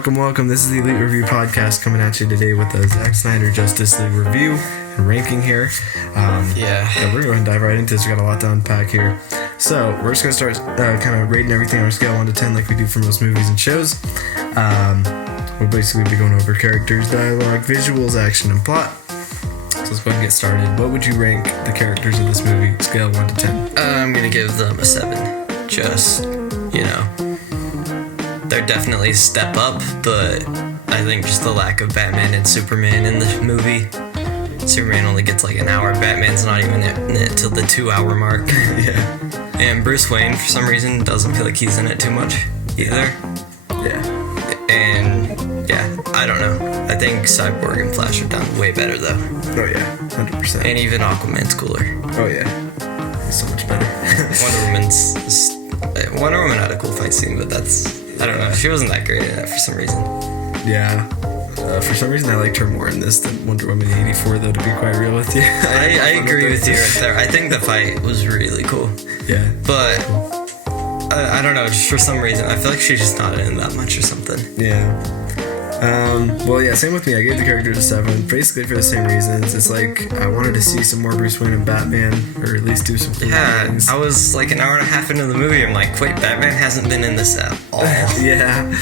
welcome. This is the ELEET Review Podcast coming at you today with a Zack Snyder Justice League review and ranking here. We're going to dive right into this. We got a lot to unpack here. So, we're just going to start kind of rating everything on a scale of 1 to 10 like we do for most movies and shows. We'll basically be going over characters, dialogue, visuals, action, and plot. So let's go ahead and get started. What would you rank the characters of this movie, scale of 1 to 10? I'm going to give them a 7. Just, they're definitely a step up, but I think just the lack of Batman and Superman in the movie. Superman only gets like an hour. Batman's not even in it till the 2-hour mark. Yeah. And Bruce Wayne, for some reason, doesn't feel like he's in it too much either. Yeah. And, I don't know. I think Cyborg and Flash are done way better, though. Oh, yeah. 100%. And even Aquaman's cooler. Oh, yeah. He's so much better. Wonder Woman had a cool fight scene, but I don't know. She wasn't that great in it for some reason. Yeah. For some reason, I liked her more in this than Wonder Woman 84, though, to be quite real with you. I agree with you right there. I think the fight was really cool. Yeah. But, I don't know, just for some reason, I feel like she's just not in that much or something. Yeah. Same with me. I gave the character a 7, basically for the same reasons. It's like, I wanted to see some more Bruce Wayne and Batman, or at least do some cool things. I was like an hour and a half into the movie, I'm like, wait, Batman hasn't been in this at all. Yeah.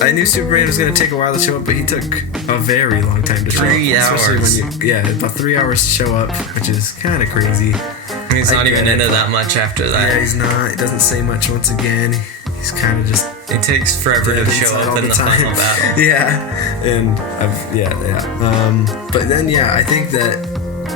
I knew Superman was going to take a while to show up, but he took a very long time to show up. 3 hours. About 3 hours to show up, which is kind of crazy. He's not even into that much after that. Yeah, he's not. He doesn't say much once again. He's kind of just... It takes forever to show up in the final battle. Yeah. And, but then, I think that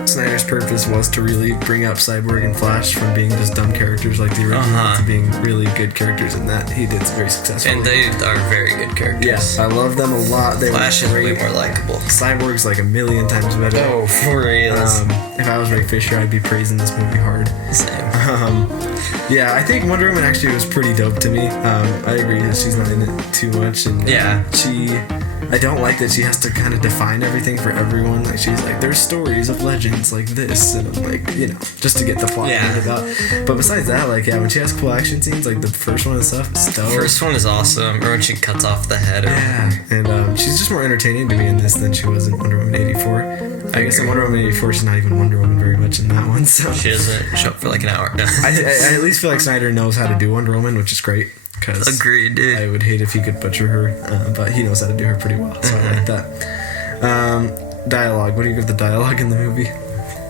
Snyder's purpose was to really bring up Cyborg and Flash from being just dumb characters like the original to being really good characters, and that he did very successfully. And they are very good characters. Yes, I love them a lot. Flash is way more likable. Cyborg's like a million times better. Oh, for real. If I was Ray Fisher, I'd be praising this movie hard. Same. I think Wonder Woman actually was pretty dope to me. I agree that she's not in it too much, and I don't like that she has to kind of define everything for everyone. Like, she's like, there's stories of legends like this, and I'm like, just to get the plot about. But besides that, when she has cool action scenes, like the first one and stuff, it's dope. The first one is awesome, or when she cuts off the head. And she's just more entertaining to me in this than she was in Wonder Woman 84. I guess in Wonder Woman 84, she's not even Wonder Woman very much in that one. So she doesn't show up for like an hour. No. I at least feel like Snyder knows how to do Wonder Woman, which is great. Agreed, dude. I would hate if he could butcher her, but he knows how to do her pretty well, so I like that. Dialogue. What do you give the dialogue in the movie?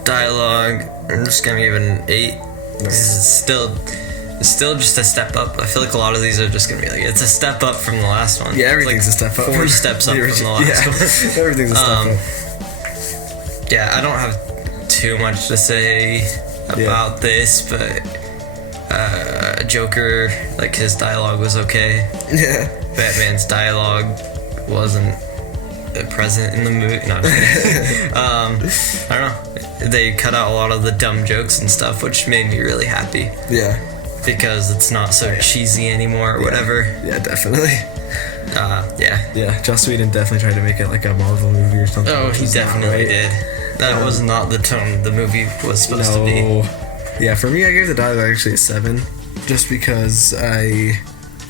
Dialogue, I'm just gonna give it an 8. Nice. It's still just a step up. I feel like a lot of these are just gonna be like, it's a step up from the last one. Yeah, everything's like a step up. 4 steps up from the last one. Everything's a step up. Yeah, I don't have too much to say about this, but Joker, like, his dialogue was okay. Yeah. Batman's dialogue wasn't present in the movie. No, I don't know. They cut out a lot of the dumb jokes and stuff, which made me really happy. Yeah. Because it's not so cheesy anymore or whatever. Yeah, definitely. Yeah. Joss Whedon definitely tried to make it like a Marvel movie or something. Oh, he definitely did. That was not the tone the movie was supposed to be. Yeah, for me, I gave the dialogue actually a 7, just because I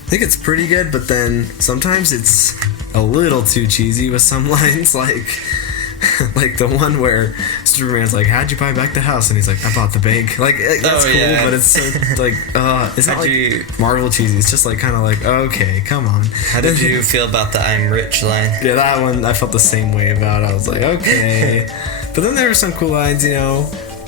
think it's pretty good, but then sometimes it's a little too cheesy with some lines, like the one where Superman's like, "How'd you buy back the house?" And he's like, "I bought the bank." Like, that's cool, but it's so, like, it's not like Marvel cheesy. It's just like kind of like, okay, come on. How did you feel about the "I'm rich" line? Yeah, that one I felt the same way about. I was like, okay, but then there were some cool lines,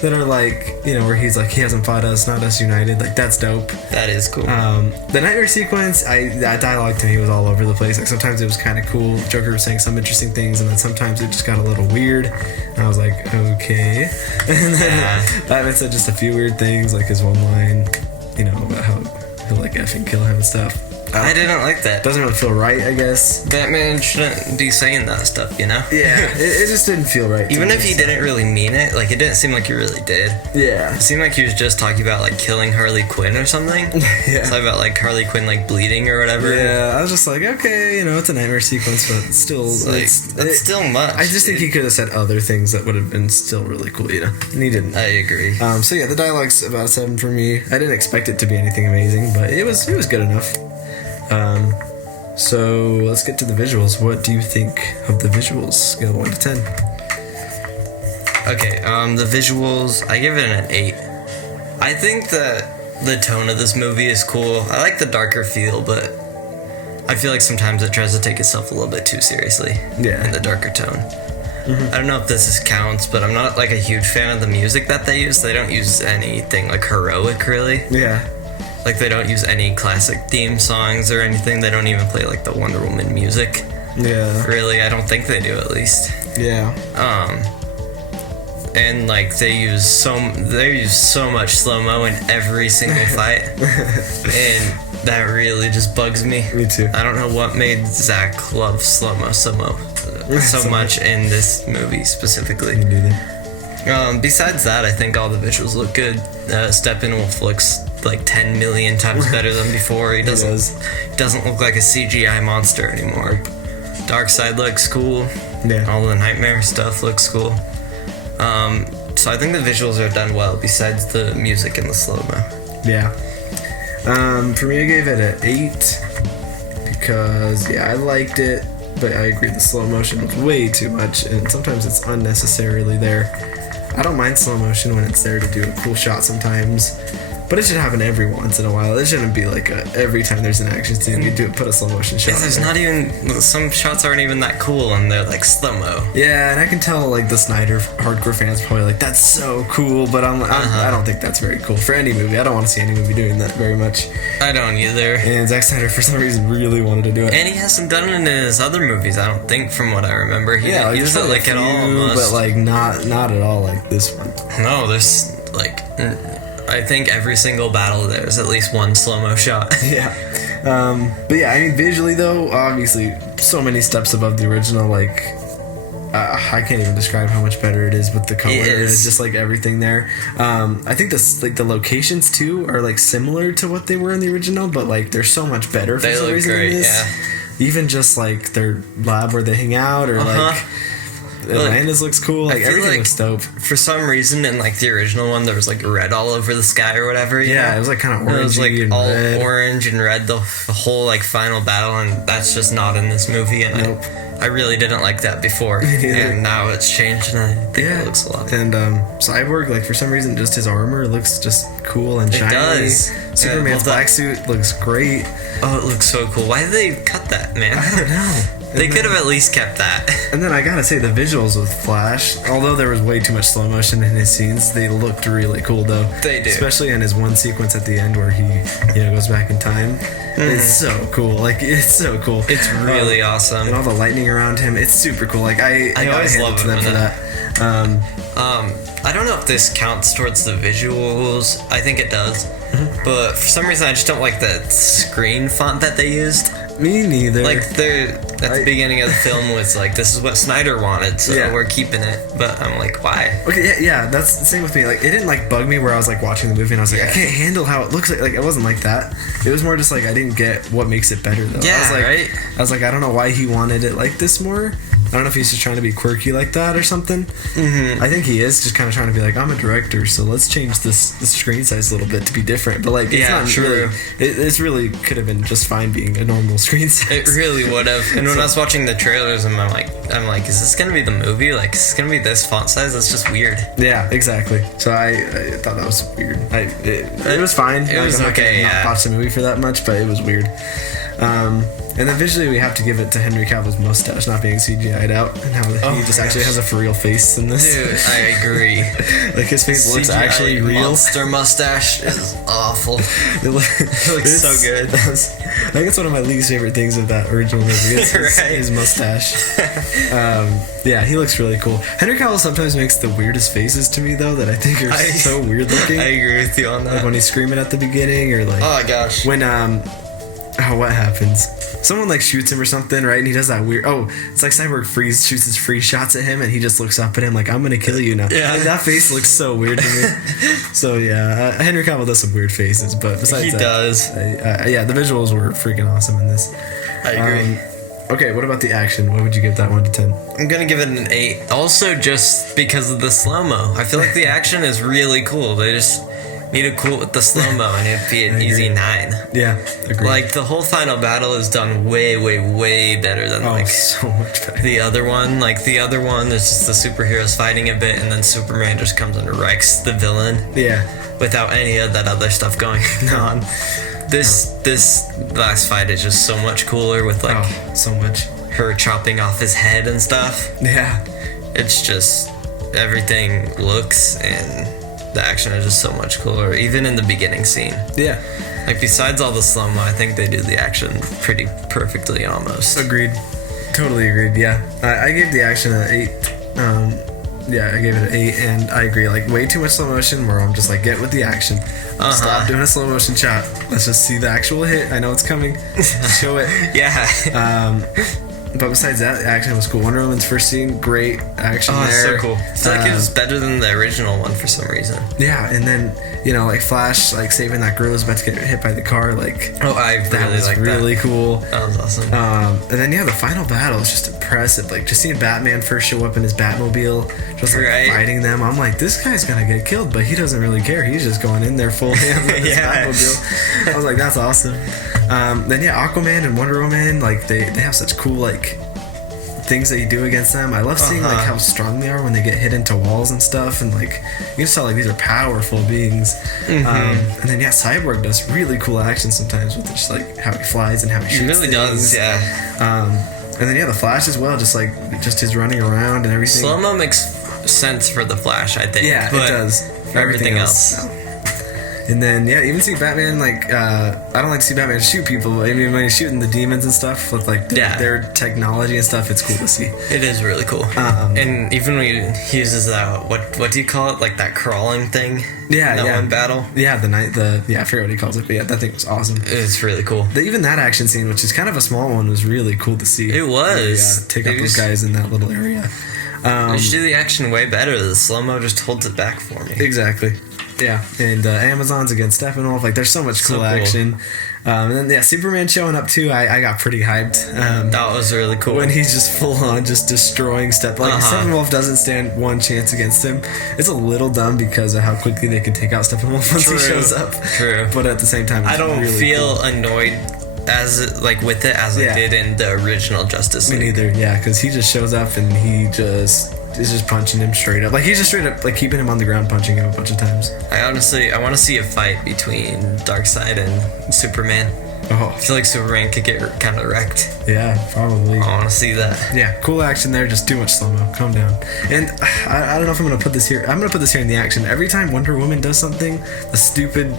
that are like, where he's like, he hasn't fought us, not us united. Like, that's dope. That is cool. The nightmare sequence, that dialogue to me was all over the place. Like, sometimes it was kind of cool. Joker was saying some interesting things, and then sometimes it just got a little weird. And I was like, okay. And then Batman said just a few weird things, like his one line, about how he'll like effing kill him and stuff. I didn't like that. Doesn't really feel right, I guess. Batman shouldn't be saying that stuff, Yeah, it just didn't feel right. Even if he didn't really mean it, like, it didn't seem like he really did. Yeah. It seemed like he was just talking about, like, killing Harley Quinn or something. Yeah. Talking about, like, Harley Quinn, like, bleeding or whatever. Yeah, I was just like, okay, it's a nightmare sequence, but it's still... It's still much. I just think he could have said other things that would have been still really cool, And he didn't. I agree. The dialogue's about a 7 for me. I didn't expect it to be anything amazing, but it was good enough. So let's get to the visuals. What do you think of the visuals? Scale 1 to 10. Okay, the visuals, I give it an 8. I think that the tone of this movie is cool. I like the darker feel, but I feel like sometimes it tries to take itself a little bit too seriously. Yeah. In the darker tone. I don't know if this counts, but I'm not like a huge fan of the music that they use. They don't use anything like heroic, really. Yeah. Like, they don't use any classic theme songs or anything. They don't even play like the Wonder Woman music. Yeah. Really, I don't think they do, at least. Yeah. And like they use so much slow-mo in every single fight. And that really just bugs me. Me too. I don't know what made Zack love slow-mo so much in this movie specifically. Me neither. Besides that, I think all the visuals look good. Steppenwolf looks like 10 million times better than before. He doesn't look like a CGI monster anymore. Darkseid looks cool. Yeah. All the Nightmare stuff looks cool. So I think the visuals are done well, besides the music and the slow-mo. Yeah. For me, I gave it an 8 because, I liked it, but I agree the slow motion was way too much, and sometimes it's unnecessarily there. I don't mind slow motion when it's there to do a cool shot sometimes, but it should happen every once in a while. It shouldn't be like every time there's an action scene you put a slow motion shot. Yeah, there's not even, some shots aren't even that cool and they're like slow-mo. Yeah, and I can tell like the Snyder hardcore fans probably like, that's so cool, but I don't think that's very cool for any movie. I don't want to see any movie doing that very much. I don't either. And Zack Snyder for some reason really wanted to do it. And he hasn't done it in his other movies, I don't think, from what I remember. He like, used it like at all almost. But like not at all like this one. No, there's like, I think every single battle there's at least one slow-mo shot. Yeah. But yeah, I mean, visually though, obviously so many steps above the original. Like, I can't even describe how much better it is with the color and just like everything there. I think the locations too are like similar to what they were in the original, but like they're so much better for some reason in this. Yeah. Even just like their lab where they hang out, or like Atlantis looks cool. Like everything looks dope. For some reason, in like the original one, there was like red all over the sky or whatever. Yeah, it was like kind of orange. It was like all red. orange and red the whole like final battle, and that's just not in this movie. And I really didn't like that before, and now it's changed, and I think it looks a lot. And Cyborg, like for some reason, just his armor looks just cool and shiny. It does. Superman's black suit looks great. Oh, it looks so cool. Why did they cut that, man? I don't know. They could have at least kept that. And then I gotta say, the visuals with Flash, although there was way too much slow motion in his scenes, they looked really cool though. They do. Especially in his one sequence at the end where he, goes back in time. It's so cool. Like, it's so cool. It's really awesome. And all the lightning around him, it's super cool. Like, I always love to them for that. I don't know if this counts towards the visuals. I think it does. But for some reason, I just don't like the screen font that they used. Me neither. Like, at the beginning of the film was like, this is what Snyder wanted, so we're keeping it. But I'm like, why? Okay, yeah, that's the same with me. Like, it didn't like bug me where I was like watching the movie and I was like, I can't handle how it looks like. Like, it wasn't like that. It was more just like I didn't get what makes it better though. Yeah, I was like, I don't know why he wanted it like this more. I don't know if he's just trying to be quirky like that or something. I think he is just kind of trying to be like, I'm a director, so let's change the screen size a little bit to be different. But like, it's not true. It's really could have been just fine being a normal screen size. It really would have. And when I was watching the trailers, I'm like, is this gonna be the movie? Like, is this gonna be this font size? That's just weird. Yeah, exactly. So I thought that was weird. It was fine. It was okay. Not watch the movie for that much, but it was weird. And then visually, we have to give it to Henry Cavill's mustache not being CGI'd out, and how he just actually has a for real face in this. Dude, I agree. Like, his face looks actually real. Monster mustache is awful. It looks so good. I think it's one of my least favorite things of that original movie. It's his mustache. Yeah, he looks really cool. Henry Cavill sometimes makes the weirdest faces to me, though, that I think are so weird looking. I agree with you on that. Like when he's screaming at the beginning, or like, oh my gosh, when what happens? Someone like shoots him or something, right? And he does that weird. Oh, it's like Cyborg shoots his free shots at him, and he just looks up at him like, "I'm gonna kill you now." Yeah, like, that face looks so weird to me. So yeah, Henry Cavill does some weird faces, but besides yeah, the visuals were freaking awesome in this. I agree. Okay, what about the action? What would you give that 1 to 10? I'm gonna give it an 8. Also, just because of the slow mo, I feel like the action is really cool. Need to cool with the slow-mo and it'd be an easy 9. Yeah, agreed. Like, the whole final battle is done way, way, way better than, so much better. the other one. Like, the other one, there's just the superheroes fighting a bit, and then Superman just comes and wrecks the villain. Yeah. Without any of that other stuff going on. This last fight is just so much cooler with, like... so much. Her chopping off his head and stuff. Yeah. It's just... Everything looks and... The action is just so much cooler, even in the beginning scene. Yeah. Like, besides all the slow-mo, I think they do the action pretty perfectly, almost. Agreed. Totally agreed, yeah. I gave the action an 8. Yeah, I gave it an 8, and I agree. Like, way too much slow motion where I'm just like, get with the action. Stop doing a slow motion shot. Let's just see the actual hit. I know it's coming. Show it. Yeah. But besides that, the action was cool. Wonder Woman's first scene, great action there. So cool. I feel like it was better than the original one for some reason. Yeah, and then, you know, like Flash, like saving that girl who's about to get hit by the car, like... I really like that. Really cool. That was awesome. And then, yeah, the final battle is just impressive. Like, just seeing Batman first show up in his Batmobile, just like fighting them. I'm like, this guy's gonna get killed, but he doesn't really care. He's just going in there full hands with his Batmobile. I was like, that's awesome. Then, yeah, Aquaman and Wonder Woman, like, they have such cool, like... things that you do against them. I love seeing like how strong they are when they get hit into walls and stuff, and like you can tell like these are powerful beings. And then yeah, Cyborg does really cool action sometimes with just like how he flies and how he shoots. He really things. does, yeah. And then yeah, the Flash as well, just his running around and everything. Slow-mo makes sense for the Flash, I think. Yeah, but it does. For everything else. No. And then, yeah, even see Batman, like, I don't like to see Batman shoot people, but I mean, when he's shooting the demons and stuff with, like, their technology and stuff, it's cool to see. It is really cool. And even when he uses that, what do you call it? Like, that crawling thing? Yeah, that one battle? Yeah, I forget what he calls it, but yeah, that thing was awesome. It's really cool. Even that action scene, which is kind of a small one, was really cool to see. It was. Take out those guys in that little area. They should do the action way better. The slow-mo just holds it back for me. Exactly. Yeah, and Amazon's against Steppenwolf. Like, there's so much cool action. And then, yeah, Superman showing up, too. I got pretty hyped. That was really cool. When he's just full-on just destroying Steppenwolf doesn't stand one chance against him. It's a little dumb because of how quickly they can take out Steppenwolf once he shows up. True. But at the same time, it's I don't really feel cool. annoyed with it as I did in the original Justice League. Me neither, yeah, because he just shows up and he just... is just punching him straight up. Like, he's just straight up, like, keeping him on the ground, punching him a bunch of times. I want to see a fight between Darkseid and Superman. Oh. I feel like Superman could get kind of wrecked. Yeah, probably. I want to see that. Yeah, cool action there, just too much slow-mo. Calm down. And I don't know if I'm going to put this here. I'm going to put this here in the action. Every time Wonder Woman does something, the stupid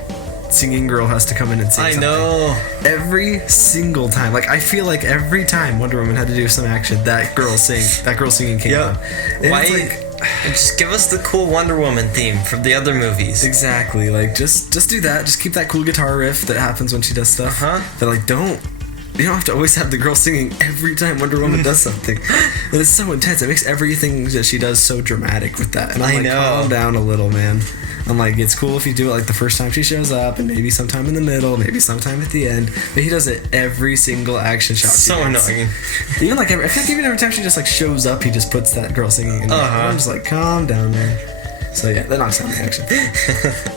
singing girl has to come in and sing something. I know. Every single time. Like, I feel like every time Wonder Woman had to do some action, that girl singing came on. And why? It's like, just give us the cool Wonder Woman theme from the other movies. Exactly. Like, just do that. Just keep that cool guitar riff that happens when she does stuff. But, like, you don't have to always have the girl singing every time Wonder Woman does something. But it's so intense. It makes everything that she does so dramatic with that. And I'm like, calm down a little, man. I'm like, it's cool if you do it like the first time she shows up, and maybe sometime in the middle, maybe sometime at the end. But he does it every single action shot. So annoying. Even like I think even every time she just like shows up, he just puts that girl singing in there. I'm just like, calm down, man. So yeah, that knocks out the action.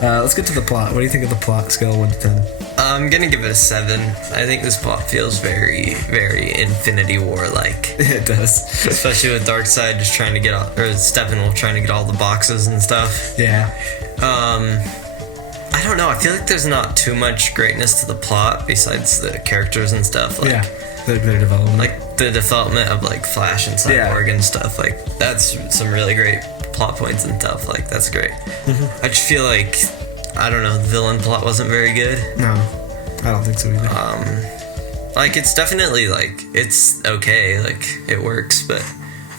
Let's get to the plot. What do you think of the plot scale of 1 to 10? I'm gonna give it a 7. I think this plot feels very, very Infinity War-like. It does. Especially with Darkseid just trying to get all, or Steppenwolf trying to get all the boxes and stuff. Yeah. I don't know. I feel like there's not too much greatness to the plot besides the characters and stuff. Like, their development. Like the development of like Flash and Cyborg and stuff. Like that's some really great plot points and stuff. Like that's great. I just feel like I don't know. The villain plot wasn't very good. No, I don't think so either. Like it's definitely like it's okay. Like it works, but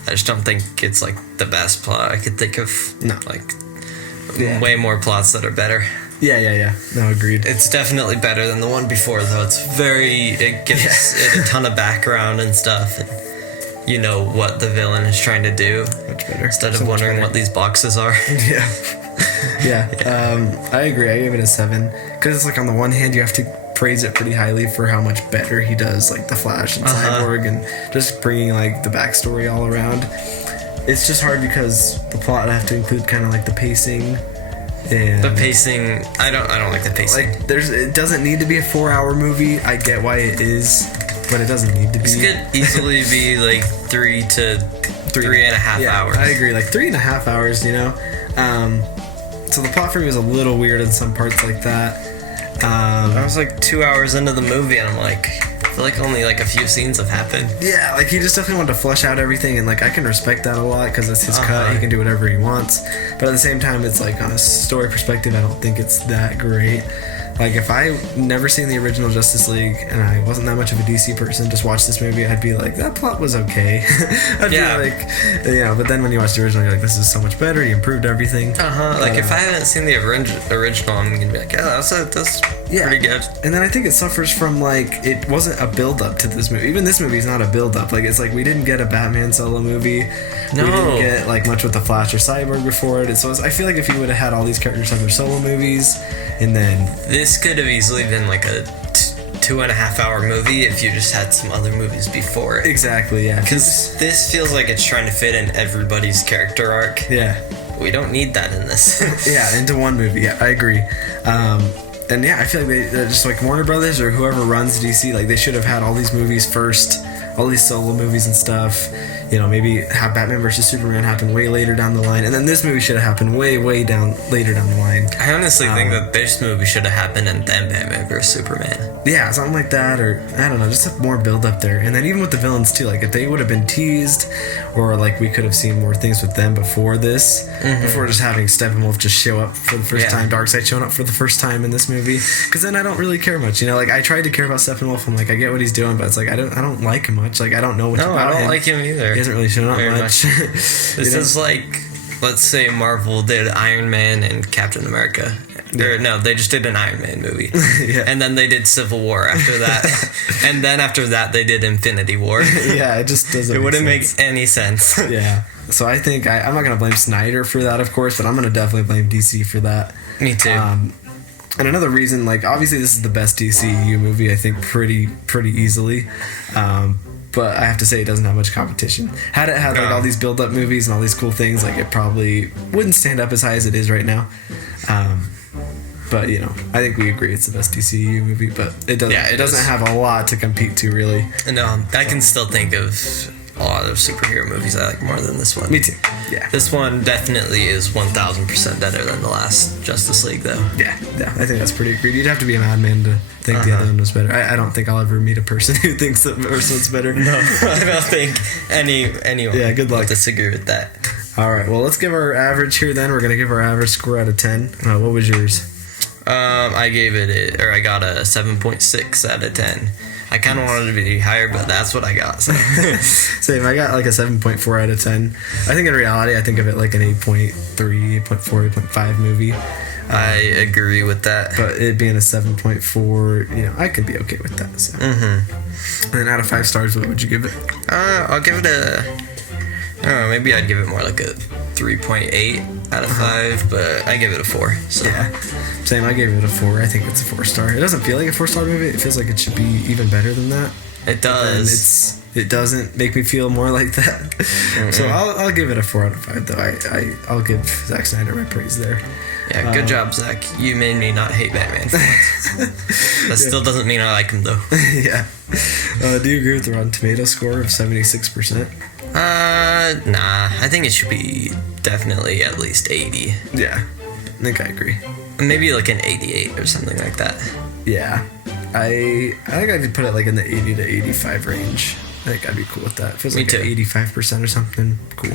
I just don't think it's like the best plot I could think of. No, like way more plots that are better. Yeah. No, agreed. It's definitely better than the one before, though. It gives it a ton of background and stuff, and you know what the villain is trying to do. Much better. Instead of wondering what these boxes are. Yeah. I agree. I give it a 7 because it's like on the one hand you have to praise it pretty highly for how much better he does, like the Flash and Cyborg, and just bringing like the backstory all around. It's just hard because the plot I have to include kind of like the pacing And the pacing, I don't like the pacing. Like, it doesn't need to be a 4-hour movie. I get why it is, but it doesn't need to be. This could easily be like 3 to 3.5 hours. I agree, like 3.5 hours, you know. So the plot for me was a little weird in some parts like that. I was like 2 hours into the movie, and I'm like, I feel like only like a few scenes have happened. Yeah, like he just definitely wanted to flesh out everything, and like I can respect that a lot because it's his cut. He can do whatever he wants, but at the same time, it's like on a story perspective, I don't think it's that great. Like, if I never seen the original Justice League and I wasn't that much of a DC person, just watch this movie, I'd be like, that plot was okay. I'd be like, you know, but then when you watch the original, you're like, this is so much better, you improved everything. Like, if I haven't seen the original, I'm gonna be like, yeah, that's pretty good. And then I think it suffers from, like, it wasn't a build-up to this movie. Even this movie is not a build-up. Like, it's like, we didn't get a Batman solo movie. No. We didn't get, like, much with the Flash or Cyborg before it. So I feel like if you would have had all these characters have their solo movies, and then... This could have easily been, like, a 2.5 hour movie if you just had some other movies before it. Exactly, yeah. Because this feels like it's trying to fit in everybody's character arc. Yeah. We don't need that in this. Yeah, into one movie. Yeah, I agree. And yeah, I feel like they're just like Warner Brothers or whoever runs DC, like they should have had all these movies first, all these solo movies and stuff. You know, maybe have Batman vs Superman happen way later down the line, and then this movie should have happened way later down the line. I honestly think that this movie should have happened and then Batman vs Superman. Yeah, something like that, or I don't know, just more build up there. And then even with the villains too, like if they would have been teased, or like we could have seen more things with them before this, before just having Steppenwolf just show up for the first time, Darkseid showing up for the first time in this movie. Because then I don't really care much, you know. Like I tried to care about Steppenwolf. I'm like, I get what he's doing, but it's like I don't like him much. Like I don't know what's about him. No, I don't like him either. He hasn't really shown up much. This is like, let's say Marvel did Iron Man and Captain America. Or, no, they just did an Iron Man movie. And then they did Civil War after that. And then after that, they did Infinity War. Yeah, it just doesn't. It wouldn't make any sense. Yeah. So I think I'm not gonna blame Snyder for that, of course, but I'm gonna definitely blame DC for that. Me too. And another reason, like obviously this is the best DCEU movie, I think pretty easily. But I have to say it doesn't have much competition. Had it had like all these build-up movies and all these cool things, like it probably wouldn't stand up as high as it is right now. But you know, I think we agree it's the best DCEU movie. But it doesn't. Yeah, it doesn't have a lot to compete to really. No, I can still think of a lot of superhero movies I like more than this one. Me too. Yeah. This one definitely is 1,000% better than the last Justice League, though. Yeah. I think that's pretty agreed. You'd have to be a madman to think the other one was better. I don't think I'll ever meet a person who thinks that the first one's better. No, I don't think anyone good luck. will disagree with that. All right, well, let's give our average here then. We're going to give our average score out of 10. What was yours? I got a 7.6 out of 10. I kind of wanted to be higher, but that's what I got. So. Same. I got like a 7.4 out of 10. I think in reality, I think of it like an 8.3, 8.4, 8.5 movie. I agree with that. But it being a 7.4, you know, I could be okay with that. So. And then out of 5 stars, what would you give it? I'll give it I don't know, maybe I'd give it more like a 3.8 out of 5, but I give it a 4. So. Yeah. Same, I gave it a 4. I think it's a 4-star. It doesn't feel like a 4-star movie. It feels like it should be even better than that. It does. It doesn't make me feel more like that. So I'll give it a 4 out of 5, though. I'll give Zack Snyder my praise there. Yeah, good job, Zach. You made me not hate Batman for once. That still doesn't mean I like him, though. Yeah. Do you agree with the Rotten Tomatoes score of 76%? Nah. I think it should be definitely at least 80. Yeah. I think I agree. Maybe like an 88 or something like that. Yeah. I think I could put it like in the 80 to 85 range. I think I'd be cool with that. It feels like 85% or something. Cool.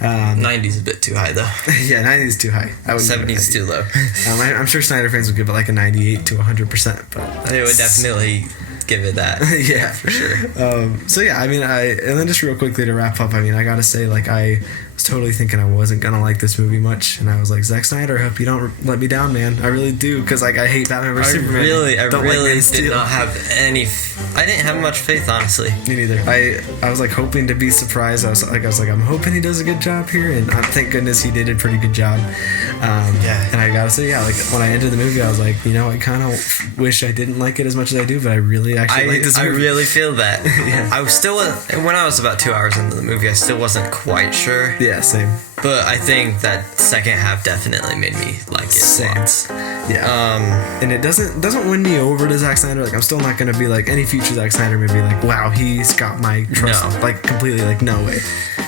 90's a bit too high, though. Yeah, 90 is too high. 70's too low. I'm sure Snyder fans would give it like a 98 to 100%, but they would definitely give it that. Yeah, for sure. So yeah, I mean, and then just real quickly to wrap up, I mean, I gotta say, like, I was totally thinking I wasn't gonna like this movie much, and I was like, Zack Snyder, I hope you don't let me down, man. I really do, because like I hate Batman vs Superman. I really did not have any. I didn't have much faith, honestly. Me neither. I was like hoping to be surprised. I was like, I'm hoping he does a good job here, and thank goodness he did a pretty good job. Yeah. And I gotta say, yeah, like when I entered the movie, I was like, you know, I kind of wish I didn't like it as much as I do, but I really actually like this movie. I really feel that. Yeah. I was still when I was about 2 hours into the movie, I still wasn't quite sure. Yeah, same. But I think that second half definitely made me like it. Sense. Yeah. And it doesn't win me over to Zack Snyder. Like, I'm still not gonna be like any future Zack Snyder movie like, wow, he's got my trust. No. Like, completely, like, no way.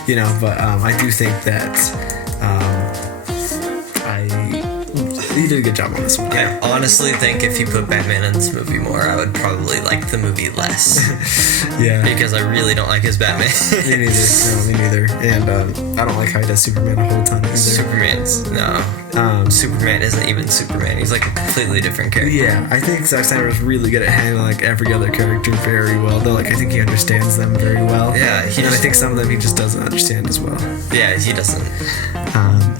You know, but I do think that he did a good job on this one. I honestly think if you put Batman in this movie more, I would probably like the movie less. Yeah. Because I really don't like his Batman. Me neither. No, me neither. And I don't like how he does Superman a whole ton either. Superman isn't even Superman. He's like a completely different character. Yeah, I think Zack Snyder was really good at handling like every other character very well. Though, like, I think he understands them very well. Yeah, and I think some of them he just doesn't understand as well. Yeah, he doesn't.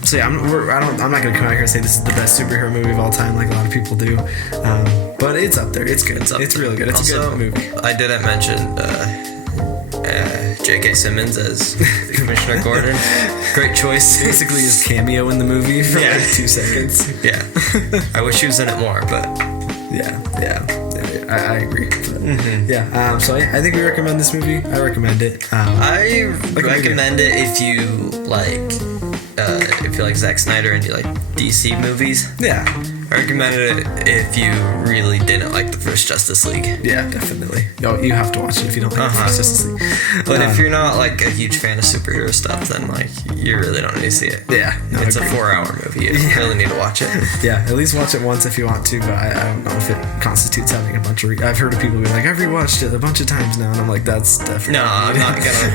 So yeah, I'm not gonna come out here and say this is the best superhero movie of all time, like a lot of people do. But it's up there. It's good. It's really good. It's also a good movie. I didn't mention J.K. Simmons as Commissioner Gordon. Great choice. Basically his cameo in the movie for like 2 seconds. Yeah. I wish he was in it more, but yeah. I agree. But, yeah. So I think we recommend this movie. I recommend it. I recommend it if you like Zack Snyder and you like DC movies. Yeah. I recommend it if you really didn't like the first Justice League. Yeah, definitely. No, you have to watch it if you don't like the first Justice League. But if you're not like a huge fan of superhero stuff, then like you really don't need to see it. Yeah. No, it's a 4-hour movie. You really need to watch it. Yeah, at least watch it once if you want to, but I don't know if it constitutes having a bunch of I've heard of people be like, I've rewatched it a bunch of times now, and I'm like, that's definitely No, I'm not gonna.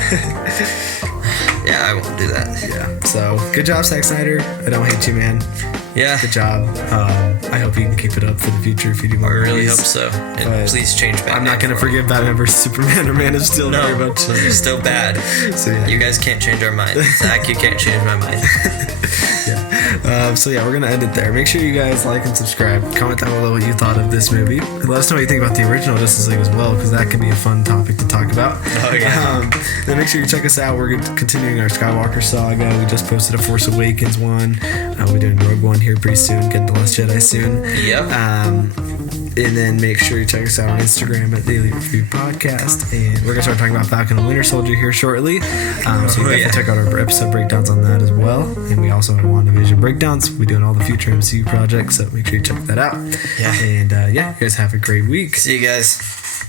Yeah, I won't do that. Yeah. So, good job, Zack Snyder. I don't hate you, man. Yeah. Good job. I hope you can keep it up for the future if you do more. I really hope so. And please change Batman. I'm not going to forgive Batman vs. Superman or Man of Steel very much. It's still bad. So, yeah. You guys can't change our mind. Zach, you can't change my mind. Yeah. So yeah, we're gonna end it there. Make sure you guys like and subscribe. Comment down below what you thought of this movie. Let us know what you think about the original Justice League as well, because that can be a fun topic to talk about. Oh yeah. Then make sure you check us out. We're continuing our Skywalker saga. We just posted a Force Awakens one. We'll be doing Rogue One here pretty soon. Getting to Last Jedi soon. Yep. And then make sure you check us out on Instagram at the ELEET Review Podcast. And we're gonna start talking about Falcon Winter Soldier here shortly. So you definitely check out our episode breakdowns on that as well. And we also have WandaVision breakdowns. We're doing all the future MCU projects, so make sure you check that out. Yeah. And you guys have a great week. See you guys.